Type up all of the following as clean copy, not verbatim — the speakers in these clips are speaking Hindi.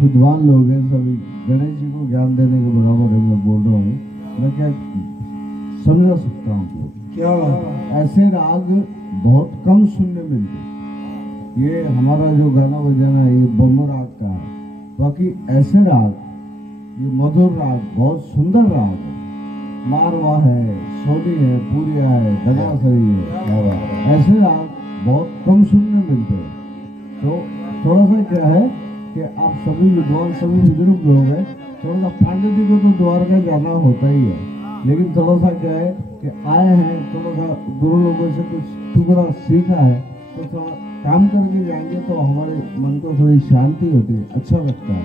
विद्वान लोग हैं सभी, गणेश जी को ज्ञान देने के बराबर है। मैं बोल रहा हूँ, मैं क्या समझा सकता हूँ क्या ऐसे राग बहुत कम सुनने मिलते। ये हमारा जो गाना बजाना है ये बम राग का है, बाकी ऐसे राग, ये मधुर राग, बहुत सुंदर राग है। मारवा है, सोनी है, पूरिया है, दगासरी है, ऐसे राग बहुत कम सुनने मिलते हैं। तो थोड़ा सा क्या है कि आप सभी विद्वान, सभी बुजुर्ग लोग हैं, थोड़ा सा पांडे जी को तो द्वारका जाना होता ही है, लेकिन थोड़ा सा क्या है कि आए हैं, थोड़ा सा गुरु लोगों से कुछ टुकड़ा सीखा है, तो थोड़ा काम करके जाएंगे तो हमारे मन को थोड़ी शांति होती है, अच्छा लगता है।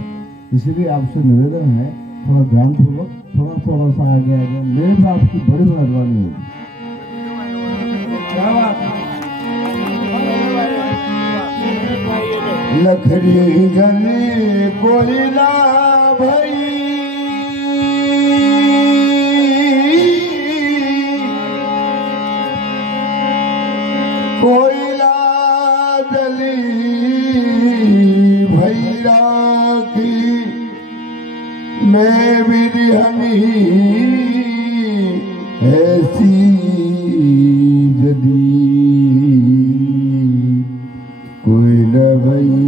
इसीलिए आपसे निवेदन है, थोड़ा ध्यानपूर्वक, थोड़ा थोड़ा सा आगे आगे, मेरे पे आपकी बड़ी मेहरबानी होगी। क्या बात है। लखड़ी जली कोयला भई, कोयला जली भई राखी, मैं बिरहनी ऐसी जली, कोयला भई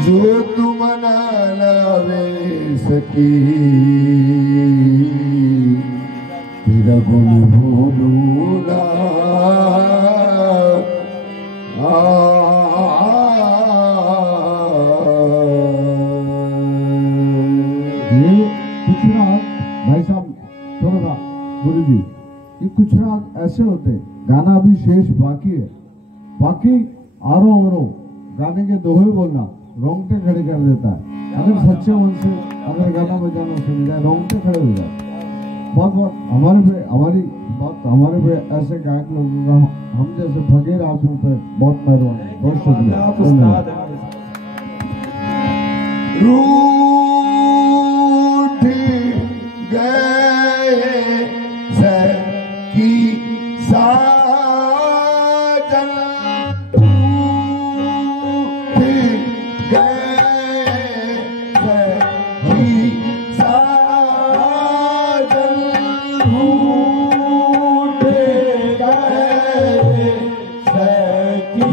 जो तुम न लावे सकी, तेरा गुण भूलूला। ये कुछ राग भाई साहब थोड़ा सा गुरु जी, ये कुछ राग ऐसे होते हैं, गाना अभी शेष बाकी है, बाकी आरो औरो गाने के दोहे बोलना रोंगटे खड़े कर देता है। अगर सच्चे मन से अगर गाना बजाना सुन जाए रोंगटे खड़े हो जाए। बहुत बहुत हमारे पे ऐसे गायक लोगों का, हम जैसे फकीर आदमी पे बहुत मेहरबानी, बहुत शुक्रिया। रूठ गए सखी साजन, रूठ गए सखी साजन, रूठ गए सखी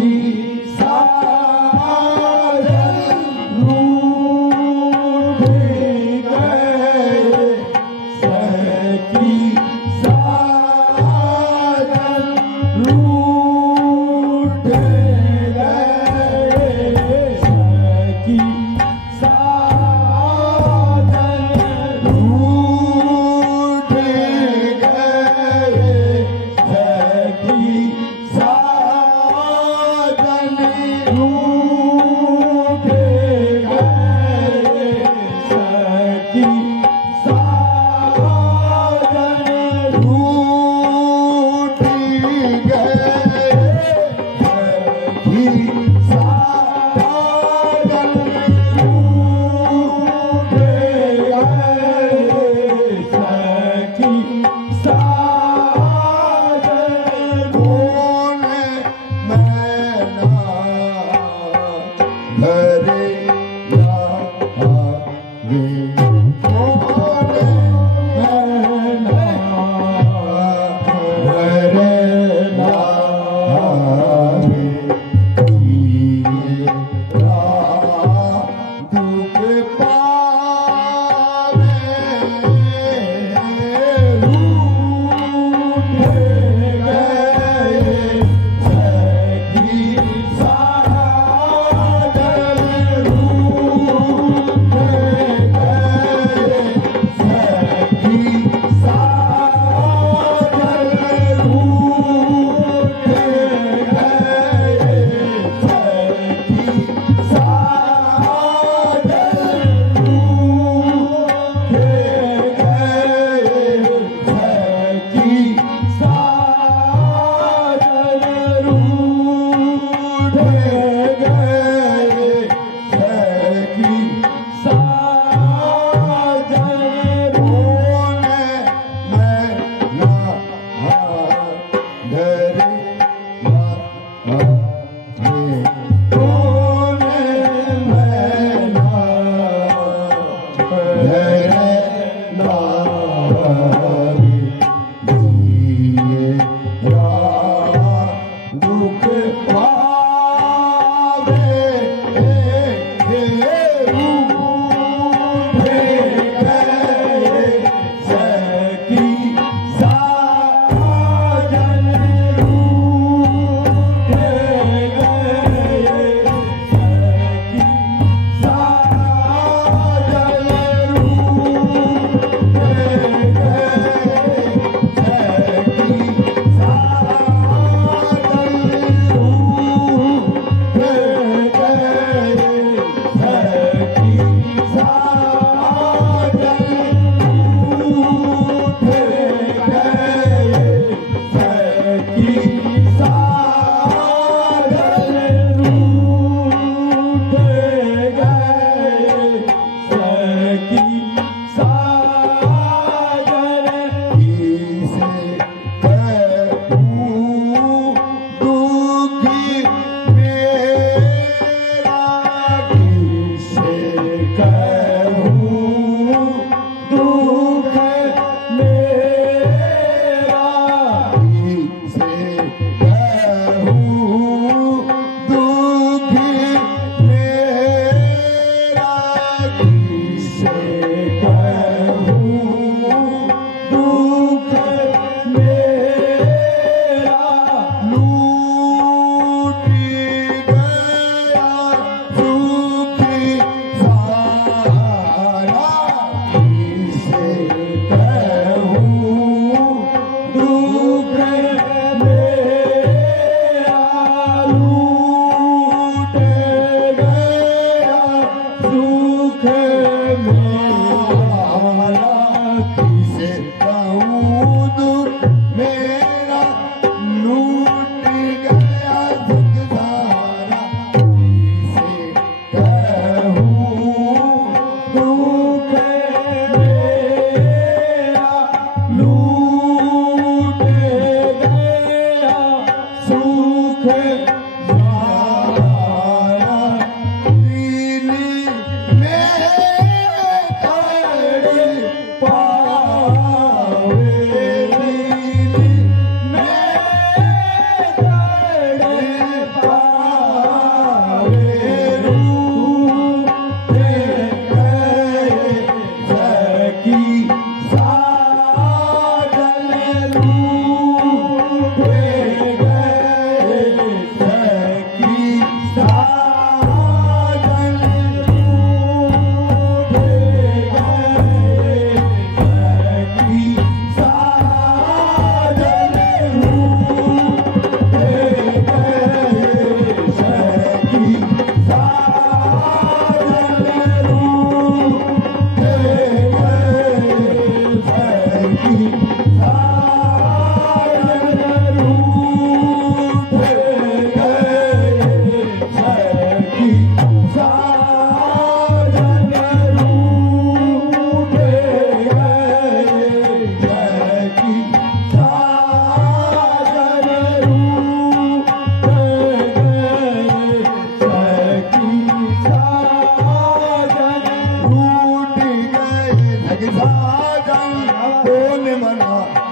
बना